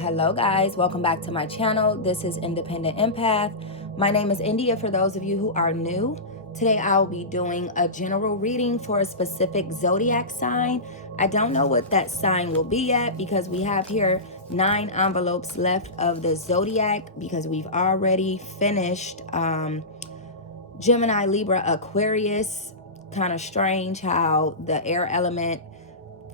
Hello guys, welcome back to my channel. This is Independent Empath. My name is India for those of you who are new. Today I'll be doing a general reading for a specific zodiac sign. I don't know what that sign will be yet because we have here 9 envelopes left of the zodiac because we've already finished Gemini, Libra, Aquarius. Kind of strange how the air element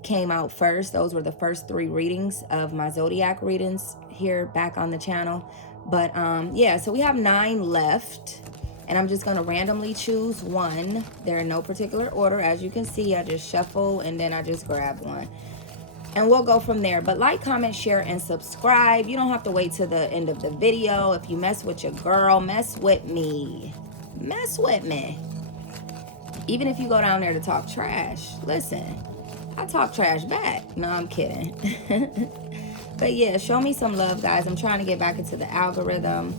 came out first. Those were the first 3 readings of my zodiac readings here back on the channel. But yeah, so we have 9 left and I'm just going to randomly choose one. They're in no particular order. As you can see, I just shuffle and then I just grab one and we'll go from there. But like, comment, share, and subscribe. You don't have to wait to the end of the video. If you mess with your girl, mess with me. Mess with me. Even if you go down there to talk trash, listen, I talk trash back. No, I'm kidding. But yeah, show me some love, guys. I'm trying to get back into the algorithm.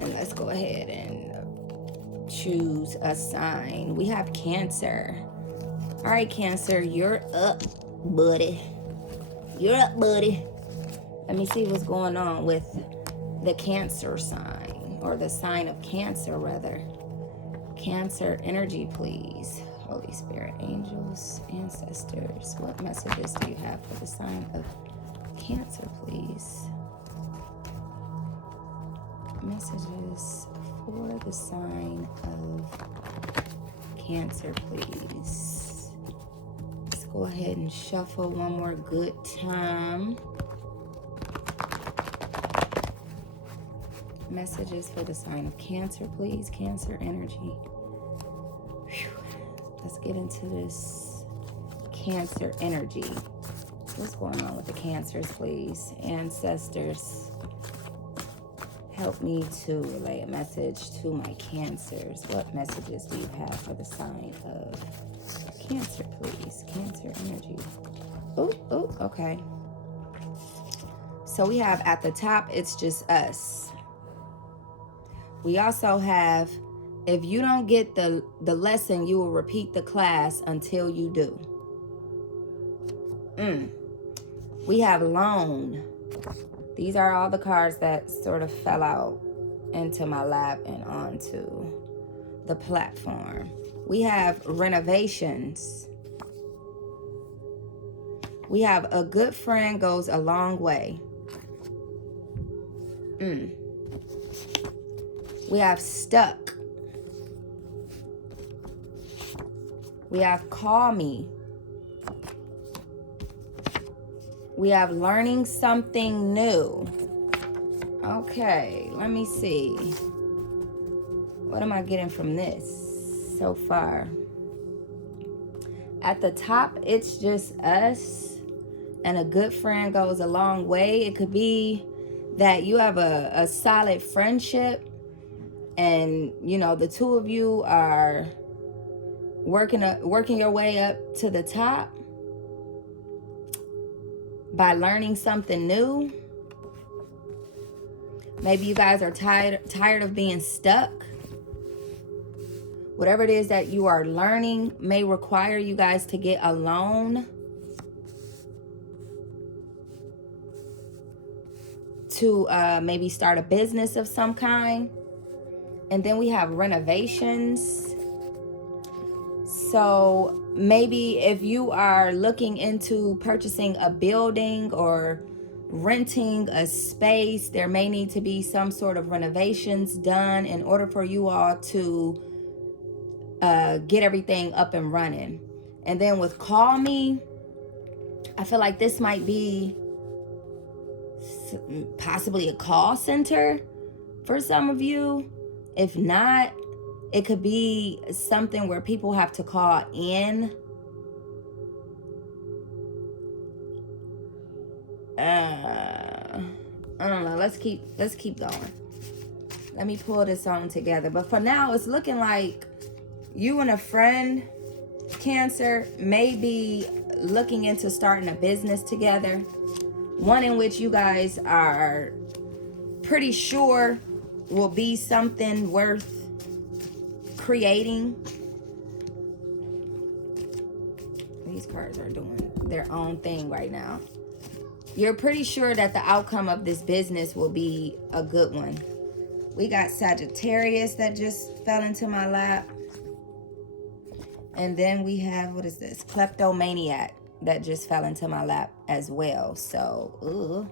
And let's go ahead and choose a sign. We have Cancer. All right, Cancer, you're up, buddy. You're up, buddy. Let me see what's going on with the Cancer sign, or the sign of Cancer, rather. Cancer energy, please. Holy Spirit, angels, ancestors, what messages do you have for the sign of Cancer, please? Messages for the sign of Cancer, please. Let's go ahead and shuffle one more good time. Messages for the sign of Cancer, please. Cancer energy. Whew. Let's get into this Cancer energy. What's going on with the Cancers, please? Ancestors, help me to relay a message to my Cancers. What messages do you have for the sign of Cancer, please? Cancer energy. Oh, okay. So we have at the top, it's just us. We also have, if you don't get the lesson, you will repeat the class until you do. We have Lone. These are all the cards that sort of fell out into my lap and onto the platform. We have Renovations. We have A Good Friend Goes a Long Way. We have Stuck. We have Call Me. We have Learning Something New. Okay, let me see. What am I getting from this so far? At the top, it's just us, and a good friend goes a long way. It could be that you have a solid friendship, and you know the two of you are working your way up to the top by learning something new. Maybe you guys are tired of being stuck. Whatever it is that you are learning may require you guys to get alone to maybe start a business of some kind. And then we have Renovations. So maybe if you are looking into purchasing a building or renting a space, there may need to be some sort of renovations done in order for you all to get everything up and running. And then with Call Me, I feel like this might be possibly a call center for some of you. If not, it could be something where people have to call in. I don't know. Let's keep going. Let me pull this on together. But for now, it's looking like you and a friend, Cancer, may be looking into starting a business together. One in which you guys are pretty sure will be something worth creating. These cards are doing their own thing right now. You're pretty sure that the outcome of this business will be a good one. We got Sagittarius that just fell into my lap. And then we have, what is this? Kleptomaniac that just fell into my lap as well. So,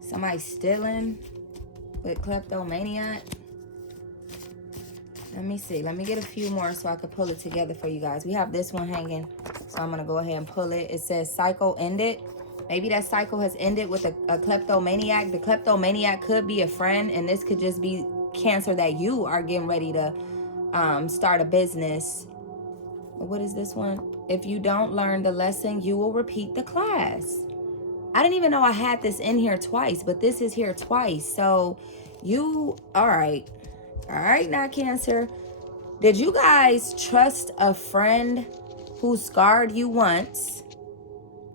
somebody stealing with kleptomaniac. Let me see. Let me get a few more so I can pull it together for you guys. We have this one hanging, so I'm going to go ahead and pull it. It says cycle ended. Maybe that cycle has ended with a kleptomaniac. The kleptomaniac could be a friend, and this could just be Cancer that you are getting ready to start a business. What is this one? If you don't learn the lesson, you will repeat the class. I didn't even know I had this in here twice, but this is here twice. So you, all right now, Cancer. Did you guys trust a friend who scarred you once?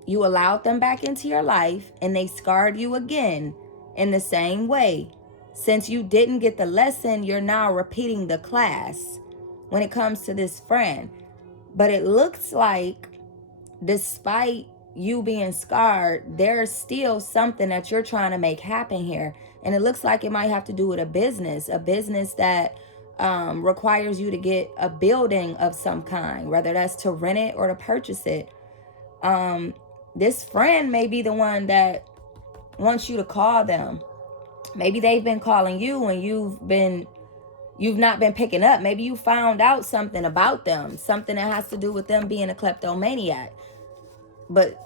You allowed them back into your life and they scarred you again in the same way. Since you didn't get the lesson, you're now repeating the class when it comes to this friend. But it looks like despite you being scarred, there's still something that you're trying to make happen here. And it looks like it might have to do with a business that requires you to get a building of some kind, whether that's to rent it or to purchase it. This friend may be the one that wants you to call them. Maybe they've been calling you and you've not been picking up. Maybe you found out something about them, something that has to do with them being a kleptomaniac. But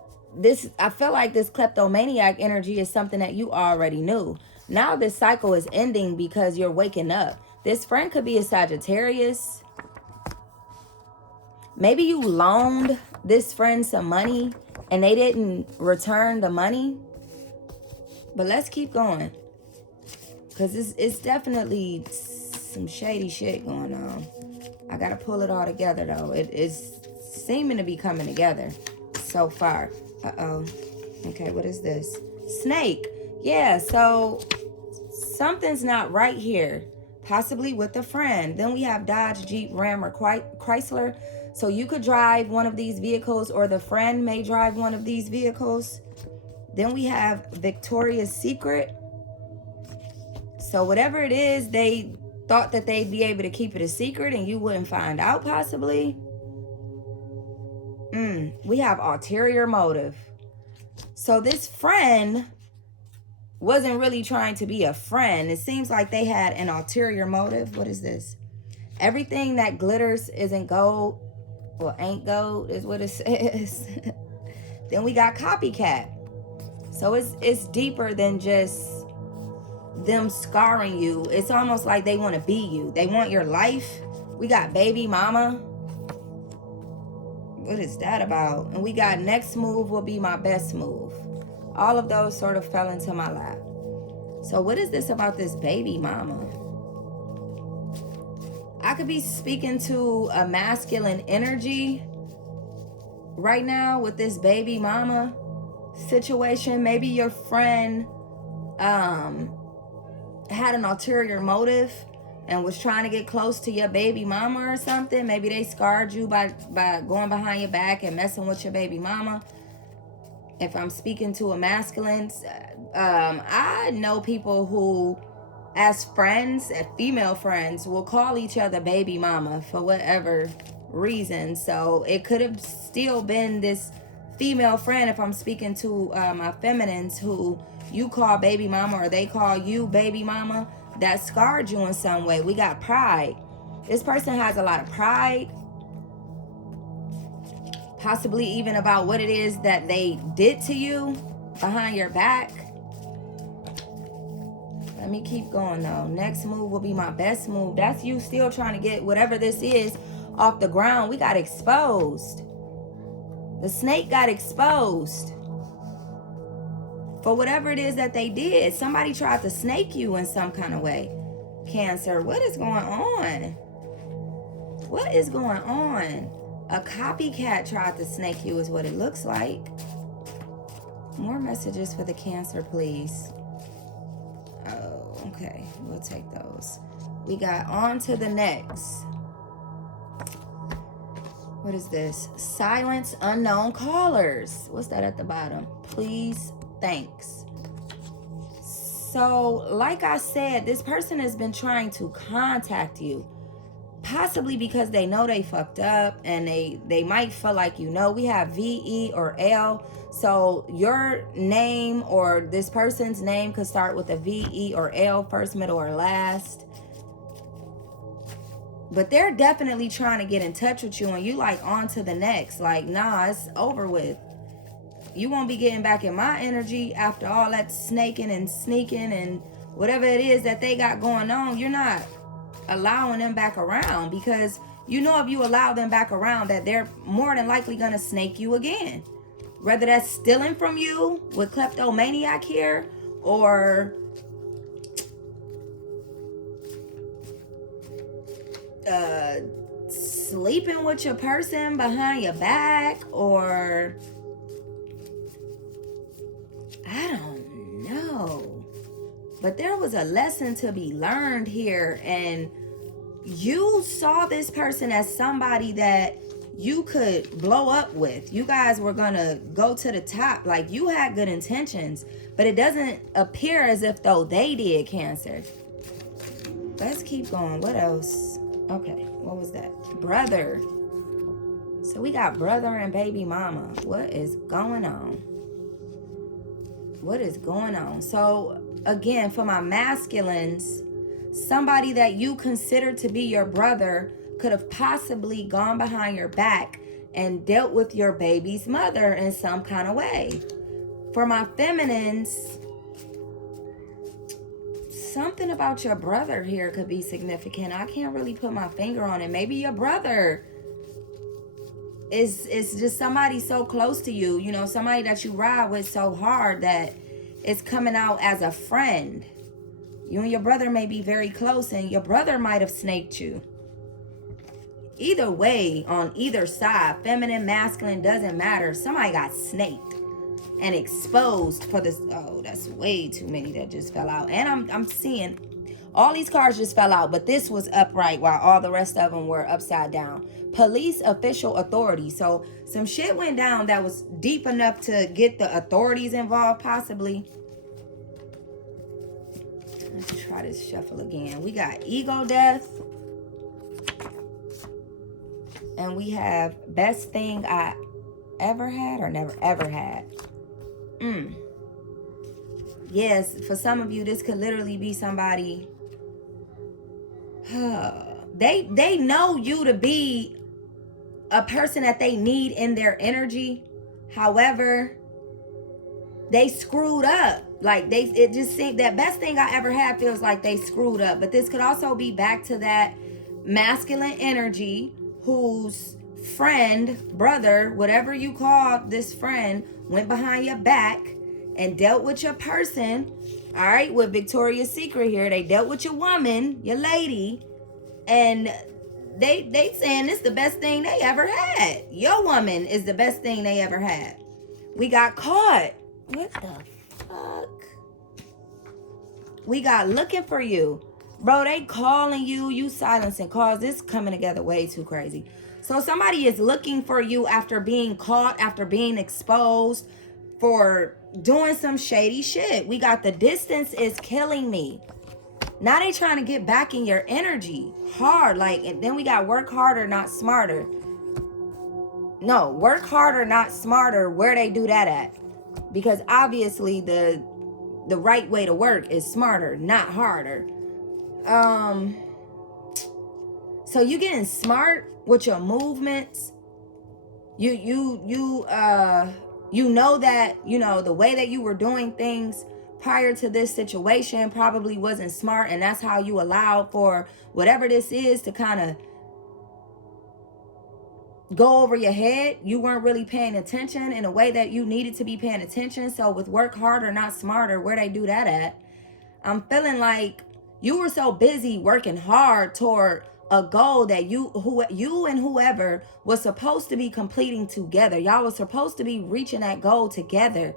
I feel like this kleptomaniac energy is something that you already knew. Now this cycle is ending because you're waking up. This friend could be a Sagittarius. Maybe you loaned this friend some money and they didn't return the money. But let's keep going, because it's definitely some shady shit going on. I gotta pull it all together though. It is seeming to be coming together so far. Okay, what is this? Snake. Yeah, so something's not right here. Possibly with a friend. Then we have Dodge, Jeep, Ram, or Chrysler. So you could drive one of these vehicles, or the friend may drive one of these vehicles. Then we have Victoria's Secret. So whatever it is, they thought that they'd be able to keep it a secret and you wouldn't find out, possibly. We have ulterior motive. So this friend wasn't really trying to be a friend. It seems like they had an ulterior motive. What is this? Everything that glitters isn't gold. Well, ain't gold is what it says. Then we got copycat. So it's deeper than just them scarring you. It's almost like they want to be you. They want your life. We got baby mama. What is that about? And we got next move will be my best move. All of those sort of fell into my lap. So what is this about this baby mama? I could be speaking to a masculine energy right now with this baby mama situation. Maybe your friend had an ulterior motive and was trying to get close to your baby mama or something. Maybe they scarred you by going behind your back and messing with your baby mama. If I'm speaking to a masculine, I know people who, as friends, female friends, will call each other baby mama for whatever reason. So it could have still been this female friend, if I'm speaking to my feminines, who you call baby mama or they call you baby mama, that scarred you in some way. We got pride. This person has a lot of pride, possibly even about what it is that they did to you behind your back. Let me keep going though. Next move will be my best move. That's you still trying to get whatever this is off the ground. We got exposed. The snake got exposed for whatever it is that they did. Somebody tried to snake you in some kind of way. Cancer, what is going on? What is going on? A copycat tried to snake you is what it looks like. More messages for the Cancer, please. Oh, okay. We'll take those. We got on to the next. What is this? Silence unknown callers. What's that at the bottom? Please, thanks. So, like I said, this person has been trying to contact you. Possibly because they know they fucked up and they might feel like, we have V, E, or L. So your name or this person's name could start with a V, E, or L, first, middle, or last. But they're definitely trying to get in touch with you, and you like on to the next. Like, nah, it's over with. You won't be getting back in my energy after all that snaking and sneaking and whatever it is that they got going on. You're not allowing them back around, because if you allow them back around, that they're more than likely gonna snake you again. Whether that's stealing from you with kleptomaniac here, or sleeping with your person behind your back, or I don't know. But there was a lesson to be learned here, and you saw this person as somebody that you could blow up with. You guys were gonna go to the top. Like, you had good intentions, but it doesn't appear as if though they did, Cancer. Let's keep going. What else? Okay, what was that? Brother. So we got brother and baby mama. What is going on? What is going on? So again, for my masculines, somebody that you consider to be your brother could have possibly gone behind your back and dealt with your baby's mother in some kind of way. For my feminines, something about your brother here could be significant. I can't really put my finger on it. Maybe your brother is just somebody so close to you, somebody that you ride with so hard that it's coming out as a friend. You and your brother may be very close, and your brother might have snaked you. Either way, on either side, feminine, masculine, doesn't matter. Somebody got snaked and exposed for this. Oh, that's way too many that just fell out. And I'm seeing all these cards just fell out, but this was upright while all the rest of them were upside down. Police, official, authority. So some shit went down that was deep enough to get the authorities involved, possibly. Let's try this shuffle again. We got ego death. And we have best thing I ever had or never ever had. Yes, for some of you, this could literally be somebody. They know you to be a person that they need in their energy. However, they screwed up. Like, it just seemed that best thing I ever had feels like they screwed up. But this could also be back to that masculine energy whose friend, brother, whatever you call this friend, went behind your back and dealt with your person. All right, with Victoria's Secret here, they dealt with your woman, your lady, and they saying this the best thing they ever had. Your woman is the best thing they ever had. We got caught. What the fuck? We got looking for you. Bro, they calling you. You silencing calls. This coming together way too crazy. So somebody is looking for you after being caught, after being exposed for doing some shady shit. We got the distance is killing me. Now they trying to get back in your energy hard. Like, and then we got work harder, not smarter. No, work harder, not smarter. Where they do that at? Because obviously the right way to work is smarter, not harder. So you getting smart with your movements. You know that, the way that you were doing things prior to this situation probably wasn't smart, and that's how you allowed for whatever this is to kind of go over your head. You weren't really paying attention in a way that you needed to be paying attention. So with work harder, not smarter, where they do that at? I'm feeling like you were so busy working hard toward a goal that you and whoever was supposed to be completing together. Y'all was supposed to be reaching that goal together.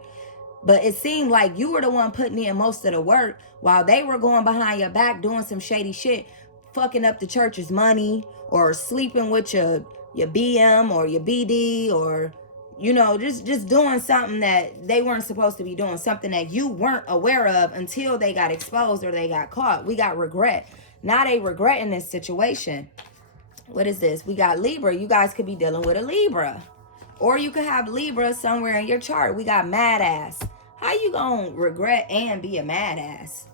But it seemed like you were the one putting in most of the work while they were going behind your back doing some shady shit, fucking up the church's money or sleeping with your your BM or your BD, or just doing something that they weren't supposed to be doing, something that you weren't aware of until they got exposed or they got caught. We got regret. Not a regret in this situation. What is this? We got Libra. You guys could be dealing with a Libra. Or you could have Libra somewhere in your chart. We got mad ass. How you gonna regret and be a mad ass?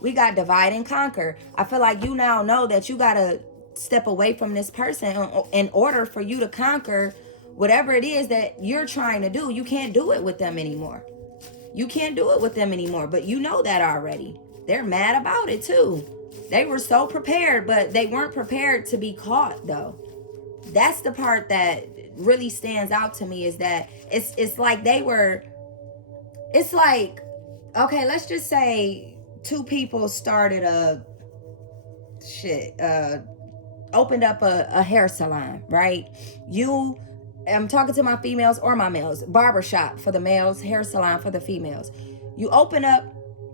We got divide and conquer. I feel like you now know that you gotta step away from this person in order for you to conquer whatever it is that you're trying to do. You can't do it with them anymore. You can't do it with them anymore, but you know that already. They're mad about it too. They were so prepared, but they weren't prepared to be caught though. That's the part that really stands out to me, is that it's like it's like, okay, let's just say two people started opened up a hair salon, right? I'm talking to my females or my males. Barbershop for the males, hair salon for the females. You open up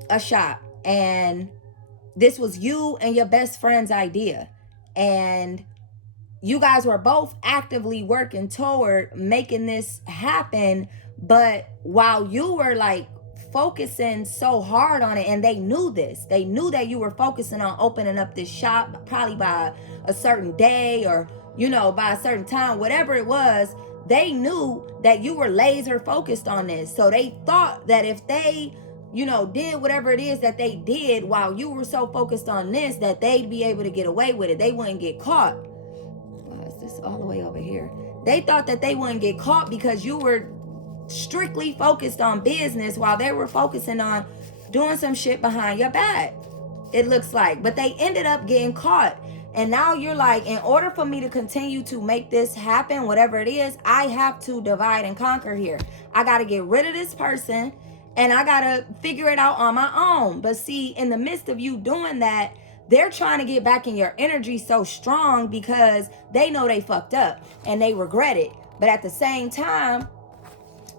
a shop, and this was you and your best friend's idea. And you guys were both actively working toward making this happen. But while you were like focusing so hard on it, and they knew that you were focusing on opening up this shop probably by a certain day, or by a certain time, whatever it was, they knew that you were laser focused on this. So they thought that if they did whatever it is that they did while you were so focused on this, that they'd be able to get away with it. They wouldn't get caught. Why is this all the way over here? They thought that they wouldn't get caught because you were strictly focused on business while they were focusing on doing some shit behind your back, it looks like. But they ended up getting caught. And now you're like, in order for me to continue to make this happen, whatever it is, I have to divide and conquer here. I got to get rid of this person, and I got to figure it out on my own. But see, in the midst of you doing that, they're trying to get back in your energy so strong because they know they fucked up and they regret it. But at the same time,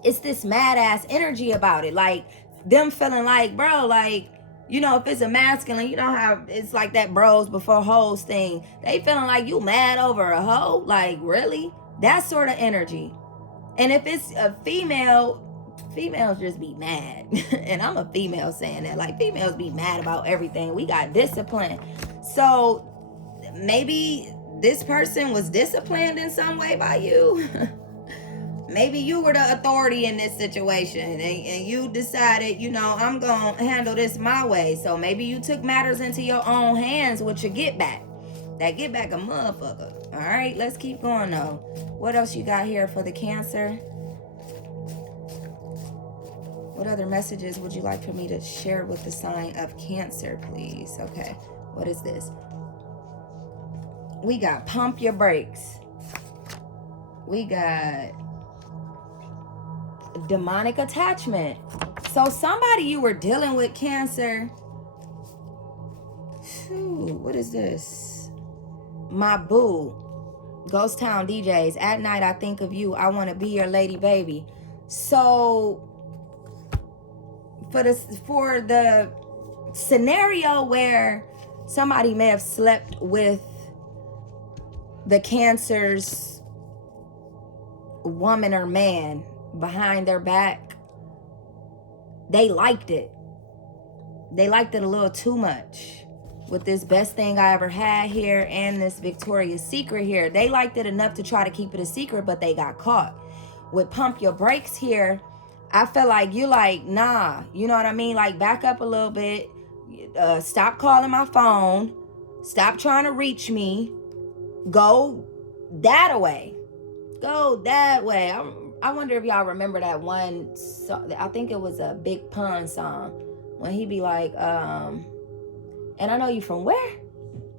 it's this mad ass energy about it. Like them feeling like, bro, like, if it's a masculine, how it's like that bros before hoes thing. They feeling like you mad over a hoe. Like, really? That sort of energy. And if it's a female, females just be mad. And I'm a female saying that. Like, females be mad about everything. We got discipline. So maybe this person was disciplined in some way by you. Maybe you were the authority in this situation, and you decided, I'm going to handle this my way. So maybe you took matters into your own hands with your get back. That get back a motherfucker. All right, let's keep going though. What else you got here for the Cancer? What other messages would you like for me to share with the sign of Cancer, please? Okay, what is this? We got pump your brakes. We got demonic attachment. So somebody you were dealing with, Cancer. What is this? My boo. Ghost Town DJs. At night I think of you. I want to be your lady baby. So for the scenario where somebody may have slept with the Cancer's woman or man behind their back, they liked it. They liked it a little too much. With this best thing I ever had here and this Victoria's Secret here, they liked it enough to try to keep it a secret, but they got caught. With pump your brakes here, I feel like you like, nah, you know what I mean? Like, back up a little bit. Stop calling my phone. Stop trying to reach me. Go that way. Go that way. I wonder if y'all remember that one song. I think it was a Big Pun song, when he be like, and I know you from where?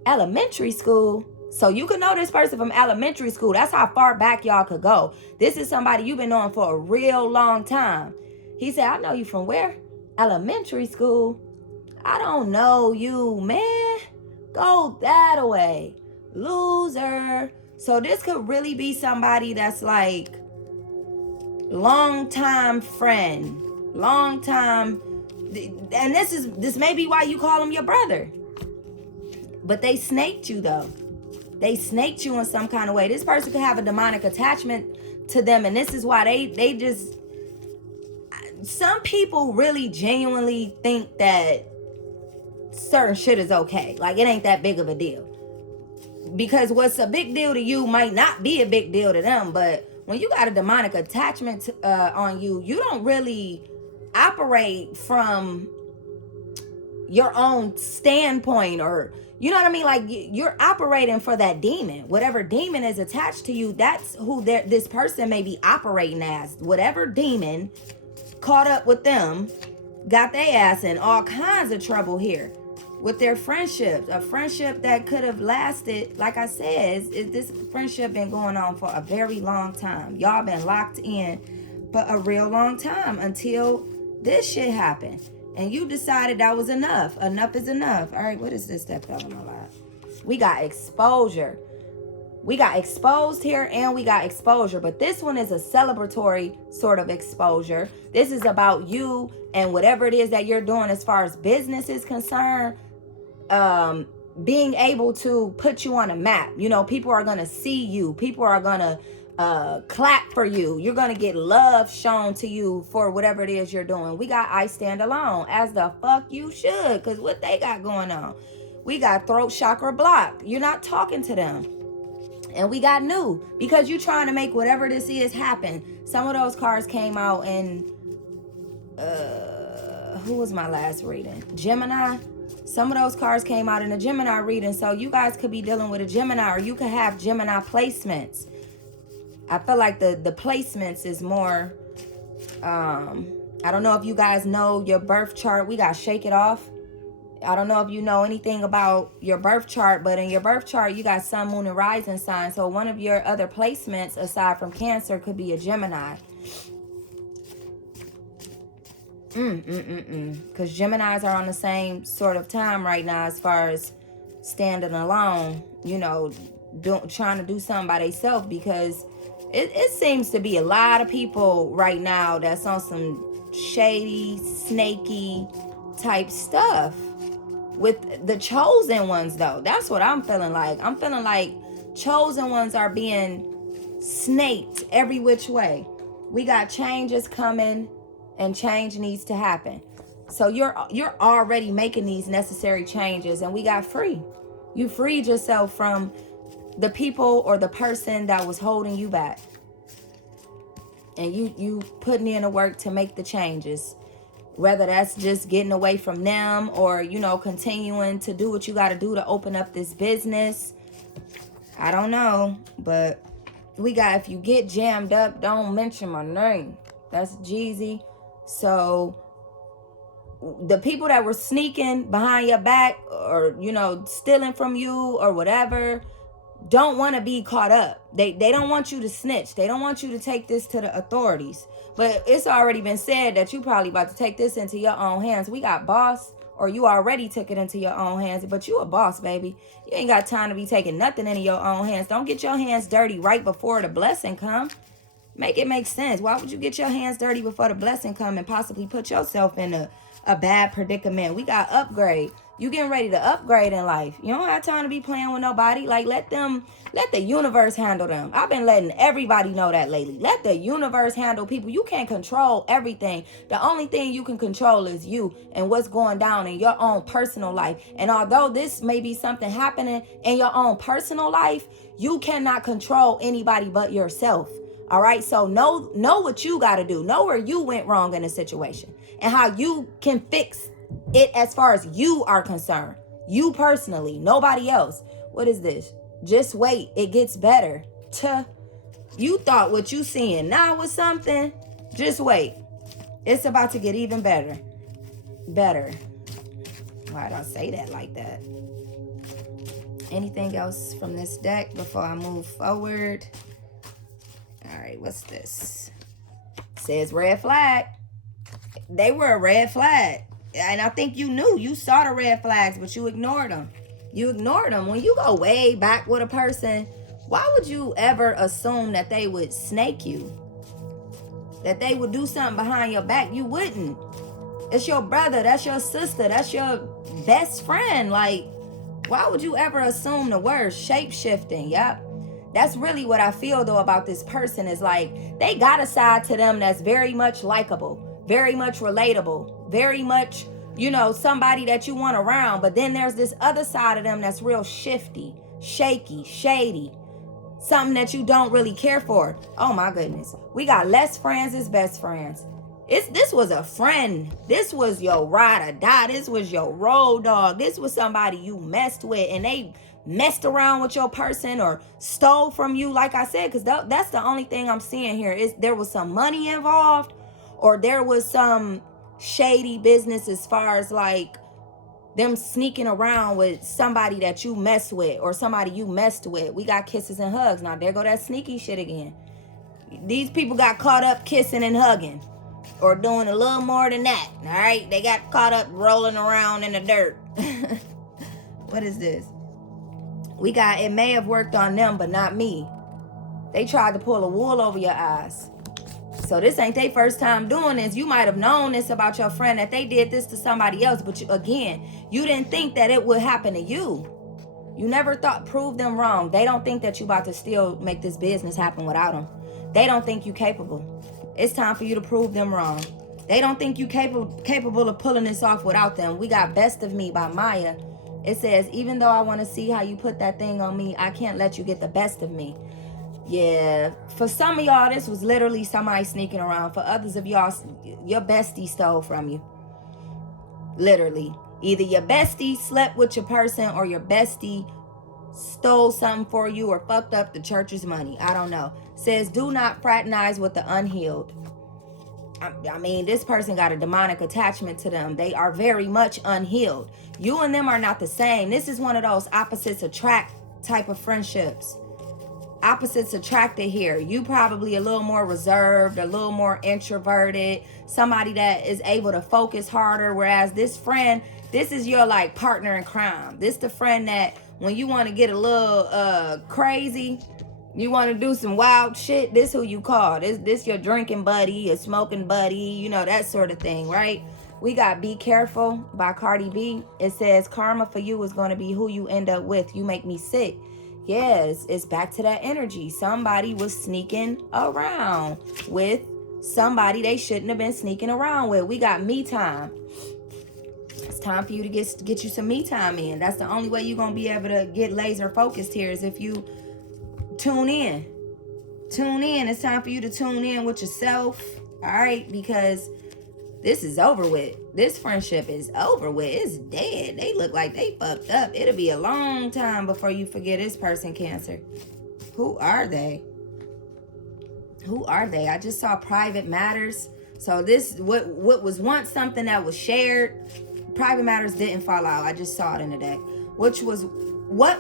Elementary school. So you could know this person from elementary school. That's how far back y'all could go. This is somebody you've been knowing for a real long time. He said, I know you from where? Elementary school. I don't know you, man. Go that way. Loser. So this could really be somebody that's like long-time friend. Long-time. And this may be why you call him your brother. But they snaked you though. They snaked you in some kind of way. This person could have a demonic attachment to them, and this is why they just, some people really genuinely think that certain shit is okay. Like, it ain't that big of a deal. Because what's a big deal to you might not be a big deal to them. But when you got a demonic attachment on you, you don't really operate from your own standpoint, or you know what I mean, like you're operating for that demon. Whatever demon is attached to you, that's who this person may be operating as. Whatever demon caught up with them got their ass in all kinds of trouble here with their friendships. A friendship that could have lasted, like I said, this friendship been going on for a very long time. Y'all been locked in for a real long time until this shit happened. And you decided that was enough. Enough is enough. All right, what is this that fell in my lap? We got exposure. We got exposed here and we got exposure. But this one is a celebratory sort of exposure. This is about you and whatever it is that you're doing as far as business is concerned. Being able to put you on a map. You know, people are going to see you. People are going to clap for you. You're gonna get love shown to you for whatever it is you're doing. We got I stand alone, as the fuck you should, because what they got going on. We got throat chakra blocked. You're not talking to them. And we got new, because you're trying to make whatever this is happen. Some of those cards came out in who was my last reading? Gemini. Some of those cards came out in a Gemini reading. So you guys could be dealing with a Gemini, or you could have Gemini placements. I feel like the placements is more, I don't know if you guys know your birth chart. We got Shake It Off. I don't know if you know anything about your birth chart, but in your birth chart, you got Sun, Moon, and Rising sign. So one of your other placements, aside from Cancer, could be a Gemini. Because Geminis are on the same sort of time right now as far as standing alone, you know, trying to do something by themselves, because it seems to be a lot of people right now that's on some shady, snaky type stuff with the chosen ones, though. That's what I'm feeling like. I'm feeling like chosen ones are being snaked every which way. We got changes coming, and change needs to happen. So you're already making these necessary changes, and we got free. You freed yourself from the people or the person that was holding you back. And you putting in the work to make the changes. Whether that's just getting away from them, or, you know, continuing to do what you got to do to open up this business. I don't know. But we got, if you get jammed up, don't mention my name. That's Jeezy. So the people that were sneaking behind your back, or, you know, stealing from you or whatever, don't want to be caught up. They don't want you to snitch. They don't want you to take this to the authorities. But it's already been said that you probably about to take this into your own hands. We got boss, or you already took it into your own hands, but you a boss, baby. You ain't got time to be taking nothing into your own hands. Don't get your hands dirty right before the blessing come. Make it make sense. Why would you get your hands dirty before the blessing come and possibly put yourself in a bad predicament? We got upgrade. You getting ready to upgrade in life. You don't have time to be playing with nobody. Like, let the universe handle them. I've been letting everybody know that lately. Let the universe handle people. You can't control everything. The only thing you can control is you and what's going down in your own personal life. And although this may be something happening in your own personal life, you cannot control anybody but yourself. All right. So know what you got to do. Know where you went wrong in a situation and how you can fix it as far as you are concerned. You personally, nobody else. What is this? Just wait. It gets better. You thought what you seeing now was something. Just wait. It's about to get even better. Better. Why did I say that like that? Anything else from this deck before I move forward? All right, what's this? Says red flag. They were a red flag. And I think you knew. You saw the red flags, but you ignored them. You ignored them. When you go way back with a person, why would you ever assume that they would snake you? That they would do something behind your back? You wouldn't. It's your brother. That's your sister. That's your best friend. Like, Why would you ever assume the worst? Shape-shifting, yep. That's really what I feel, though, about this person is like, they got a side to them that's very much likable, very much relatable, very much, you know, somebody that you want around. But then there's this other side of them that's real shifty, shaky, shady, something that you don't really care for. Oh my goodness. We got less friends as best friends. This was a friend. This was your ride or die. This was your road dog. This was somebody you messed with, and they messed around with your person or stole from you, like I said, because that's the only thing I'm seeing here. Is there was some money involved, or there was some shady business as far as like them sneaking around with somebody that you messed with or somebody you messed with. We got kisses and hugs. Now there go that sneaky shit again. These people got caught up kissing and hugging, or doing a little more than that. All right, they got caught up rolling around in the dirt. What is this? We got, it may have worked on them, but not me. They tried to pull a wool over your eyes. So this ain't their first time doing this. You might have known this about your friend, that they did this to somebody else, but you didn't think that it would happen to you. You never thought, prove them wrong. They don't think that you about to still make this business happen without them. They don't think you capable. It's time for you to prove them wrong. They don't think you capable of pulling this off without them. We got Best of Me by Maya. It says, even though I want to see how you put that thing on me, I can't let you get the best of me. Yeah, for some of y'all, this was literally somebody sneaking around. For others of y'all, your bestie stole from you. Literally. Either your bestie slept with your person, or your bestie stole something for you, or fucked up the church's money. I don't know. Says, do not fraternize with the unhealed. I mean, this person got a demonic attachment to them. They are very much unhealed. You and them are not the same. This is one of those opposites attract type of friendships. Opposites attracted here. You probably a little more reserved, a little more introverted, somebody that is able to focus harder, whereas this friend, this is your like partner in crime. This the friend that when you want to get a little crazy, you want to do some wild shit, this who you call. This your drinking buddy, your smoking buddy, you know, that sort of thing, right? We got Be Careful by Cardi B. It says, karma for you is going to be who you end up with. You make me sick. Yes, it's back to that energy. Somebody was sneaking around with somebody they shouldn't have been sneaking around with. We got me time. It's time for you to get you some me time in. That's the only way you're going to be able to get laser focused here, is if you tune in. Tune in. It's time for you to tune in with yourself. All right, because this is over with. This friendship is over with. It's dead. They look like they fucked up. It'll be a long time before you forget this person, Cancer. Who are they? Who are they? I just saw private matters. So this, what was once something that was shared, private matters didn't fall out. I just saw it in the deck. What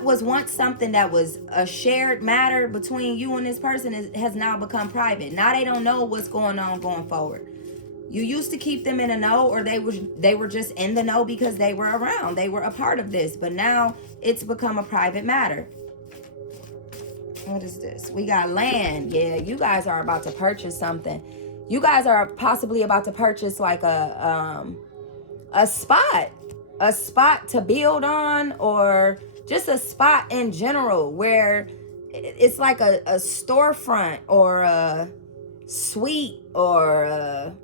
was once something that was a shared matter between you and this person has now become private. Now they don't know what's going on going forward. You used to keep them in a know, or they were just in the know because they were around. They were a part of this. But now it's become a private matter. What is this? We got land. Yeah, you guys are about to purchase something. You guys are possibly about to purchase like a spot to build on, or just a spot in general where it's like a storefront or a suite or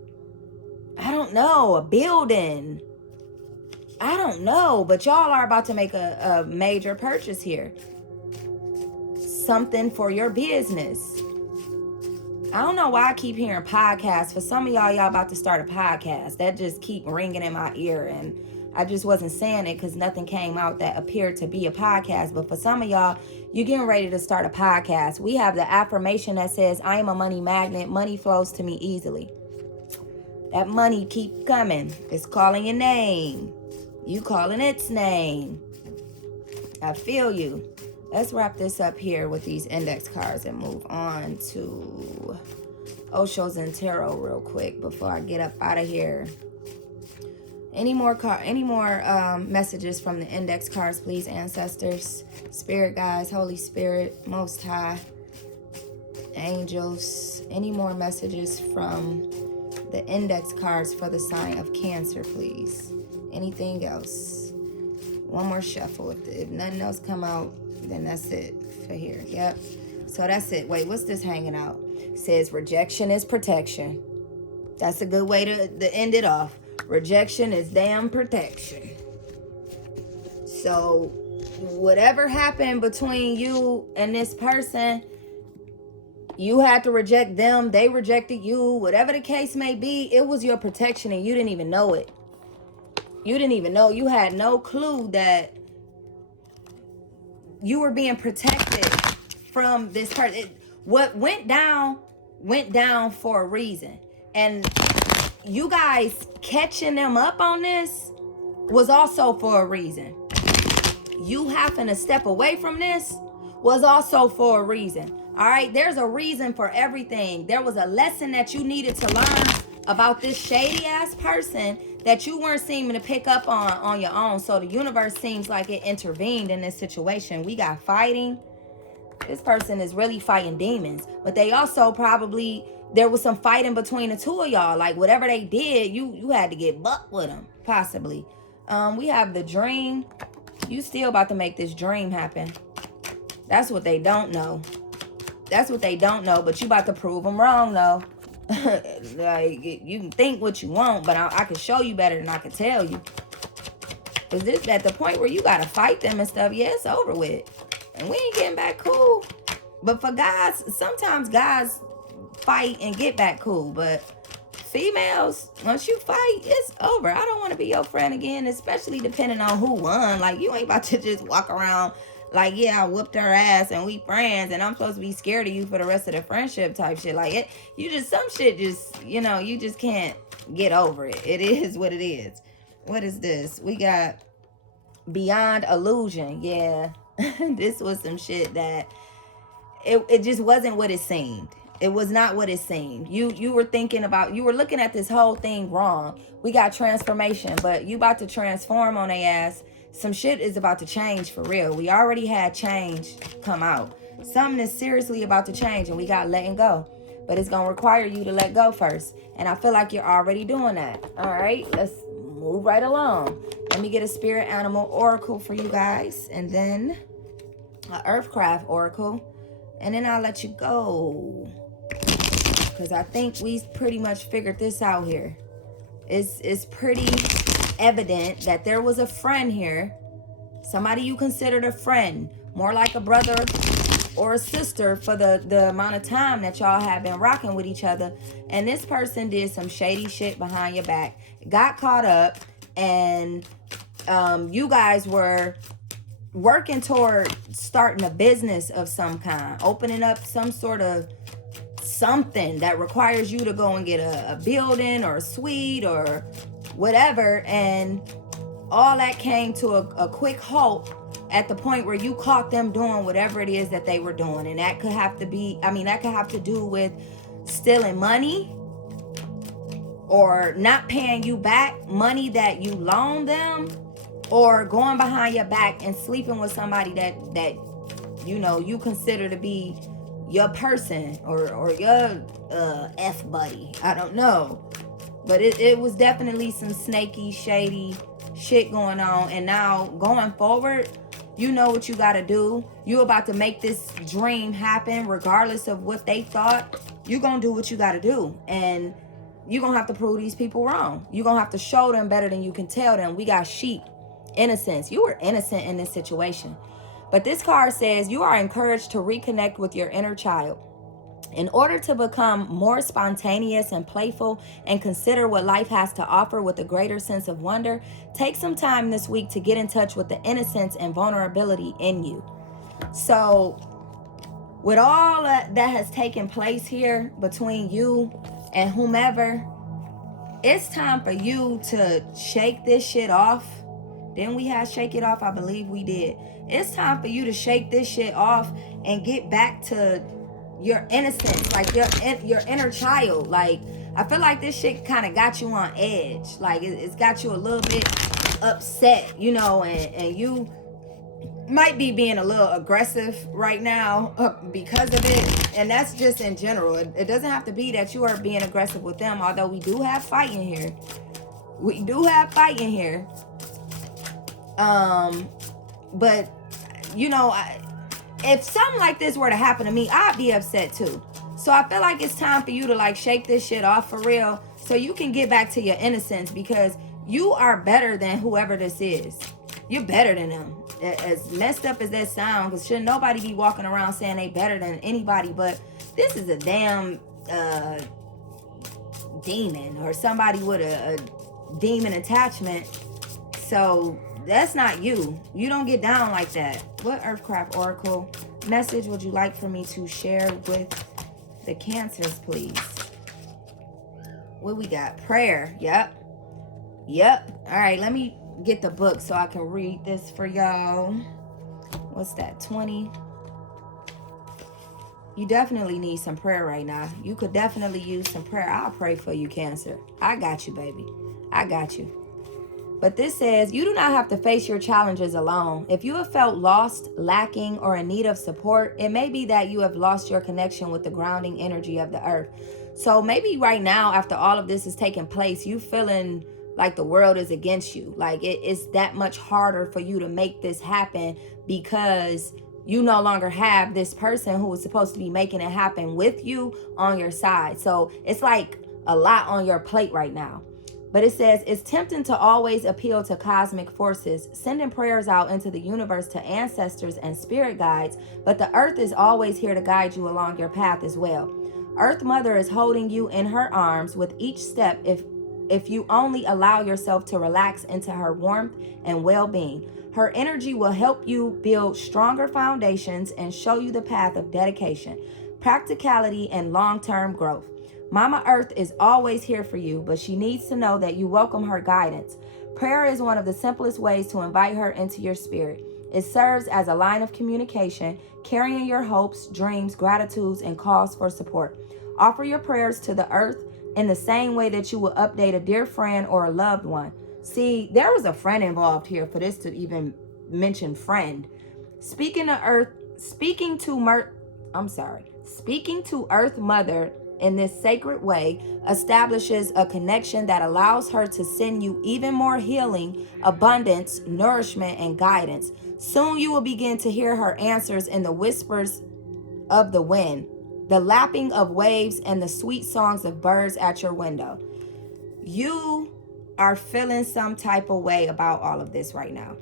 I don't know, a building. I don't know, but y'all are about to make a major purchase here. Something for your business. I don't know why I keep hearing podcasts. For some of y'all about to start a podcast. That just keep ringing in my ear, and I just wasn't saying it because nothing came out that appeared to be a podcast. But for some of y'all, you're getting ready to start a podcast. We have the affirmation that says, I am a money magnet. Money flows to me easily. That money keep coming. It's calling your name. You calling its name. I feel you. Let's wrap this up here with these index cards and move on to Oshos and Tarot real quick before I get up out of here. Any more messages from the index cards, please, ancestors, spirit guides, Holy Spirit, Most High, angels. Any more messages from the index cards for the sign of Cancer, please? Anything else? One more shuffle. If nothing else come out, then that's it for here. Yep. So that's it. Wait, what's this hanging out? It says rejection is protection. That's a good way to end it off. Rejection is damn protection. So whatever happened between you and this person, you had to reject them, they rejected you, whatever the case may be, it was your protection and you didn't even know it. You didn't even know. You had no clue that you were being protected from this person. What went down for a reason. And you guys catching them up on this was also for a reason. You having to step away from this was also for a reason. All right, there's a reason for everything. There was a lesson that you needed to learn about this shady ass person that you weren't seeming to pick up on your own. So the universe seems like it intervened in this situation. We got fighting. This person is really fighting demons, but they also probably, there was some fighting between the two of y'all. Like whatever they did, you had to get bucked with them, possibly. We have the dream. You still about to make this dream happen. That's what they don't know. That's what they don't know, but you about to prove them wrong, though. Like, you can think what you want, but I can show you better than I can tell you. Because this at the point where you got to fight them and stuff, yeah, it's over with. And we ain't getting back cool. But for guys, sometimes guys fight and get back cool. But females, once you fight, it's over. I don't want to be your friend again, especially depending on who won. Like, you ain't about to just walk around like, yeah, I whooped her ass and we friends and I'm supposed to be scared of you for the rest of the friendship type shit. Like, it, you just, some shit just, you know, you just can't get over it. It is what it is. What is this? We got beyond illusion. Yeah. This was some shit that it just wasn't what it seemed. It was not what it seemed. You were thinking about, you were looking at this whole thing wrong. We got transformation, but you about to transform on their ass. Some shit is about to change for real. We already had change come out. Something is seriously about to change and we got letting go. But it's going to require you to let go first. And I feel like you're already doing that. All right, let's move right along. Let me get a spirit animal oracle for you guys. And then an earthcraft oracle. And then I'll let you go. Because I think we pretty much figured this out here. It's pretty evident that there was a friend here. Somebody you considered a friend. More like a brother or a sister for the amount of time that y'all have been rocking with each other. And this person did some shady shit behind your back. Got caught up. And you guys were working toward starting a business of some kind. Opening up some sort of something that requires you to go and get a building or a suite or whatever, and all that came to a quick halt at the point where you caught them doing whatever it is that they were doing. And that could have to be, that could have to do with stealing money or not paying you back money that you loaned them, or going behind your back and sleeping with somebody that you know you consider to be your person or your F buddy. I don't know. But it was definitely some snaky, shady shit going on. And now going forward, you know what you got to do. You about to make this dream happen regardless of what they thought. You're going to do what you got to do. And you're going to have to prove these people wrong. You're going to have to show them better than you can tell them. We got sheep. Innocence. You were innocent in this situation. But this card says you are encouraged to reconnect with your inner child. In order to become more spontaneous and playful and consider what life has to offer with a greater sense of wonder, take some time this week to get in touch with the innocence and vulnerability in you. So with all that has taken place here between you and whomever, it's time for you to shake this shit off. Didn't we have shake it off? I believe we did. It's time for you to shake this shit off and get back to your innocence, like your inner child. Like, I feel like this shit kind of got you on edge. Like, it's got you a little bit upset, you know, and you might be being a little aggressive right now because of it. And that's just in general. It doesn't have to be that you are being aggressive with them, although we do have fighting here. We do have fighting here. But you know, if something like this were to happen to me, I'd be upset too. So I feel like it's time for you to like shake this shit off for real, so you can get back to your innocence, because you are better than whoever this is. You're better than them. As messed up as that sound, because shouldn't nobody be walking around saying they better than anybody, but this is a damn demon or somebody with a demon attachment. So that's not you. You don't get down like that. What Earthcraft Oracle message would you like for me to share with the Cancers, please? What we got? Prayer. Yep. All right, let me get the book so I can read this for y'all. What's that? 20. You definitely need some prayer right now. You could definitely use some prayer. I'll pray for you, Cancer. I got you, baby. I got you. But this says, you do not have to face your challenges alone. If you have felt lost, lacking, or in need of support, it may be that you have lost your connection with the grounding energy of the earth. So maybe right now, after all of this is taking place, you feeling like the world is against you. Like it's that much harder for you to make this happen, because you no longer have this person who was supposed to be making it happen with you on your side. So it's like a lot on your plate right now. But it says, it's tempting to always appeal to cosmic forces, sending prayers out into the universe to ancestors and spirit guides, but the earth is always here to guide you along your path as well. Earth Mother is holding you in her arms with each step if you only allow yourself to relax into her warmth and well-being. Her energy will help you build stronger foundations and show you the path of dedication, practicality, and long-term growth. Mama Earth is always here for you, but she needs to know that you welcome her guidance. Prayer is one of the simplest ways to invite her into your spirit. It serves as a line of communication, carrying your hopes, dreams, gratitudes, and calls for support. Offer your prayers to the earth in the same way that you would update a dear friend or a loved one. See, there was a friend involved here for this to even mention friend. Speaking to Earth Mother in this sacred way establishes a connection that allows her to send you even more healing, abundance, nourishment, and guidance. Soon you will begin to hear her answers in the whispers of the wind, the lapping of waves, and the sweet songs of birds at your window. You are feeling some type of way about all of this right now.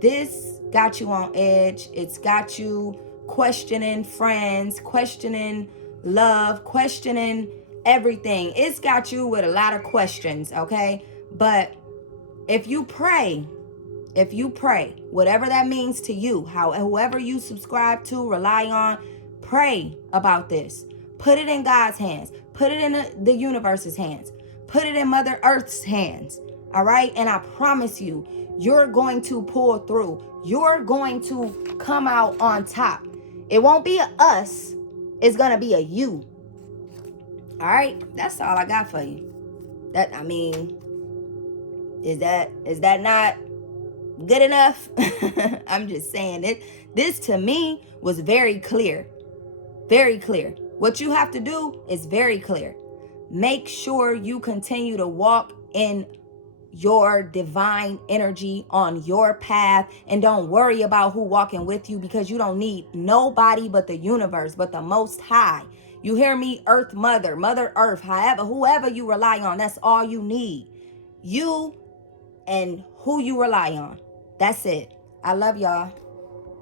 This got you on edge. It's got you questioning friends, questioning love, questioning everything. It's got you with a lot of questions, okay? But if you pray, whatever that means to you, whoever you subscribe to, rely on, pray about this. Put it in God's hands. Put it in the universe's hands. Put it in Mother Earth's hands. All right? And I promise you, you're going to pull through. You're going to come out on top. It won't be a us. It's going to be a you. All right? That's all I got for you. Is that not good enough? I'm just saying it. This to me was very clear. Very clear. What you have to do is very clear. Make sure you continue to walk in your divine energy on your path, and don't worry about who walking with you, because you don't need nobody but the universe, but the Most High. You hear me? Earth Mother, Mother Earth, whoever you rely on, that's all you need. You and who you rely on. That's it. I love y'all.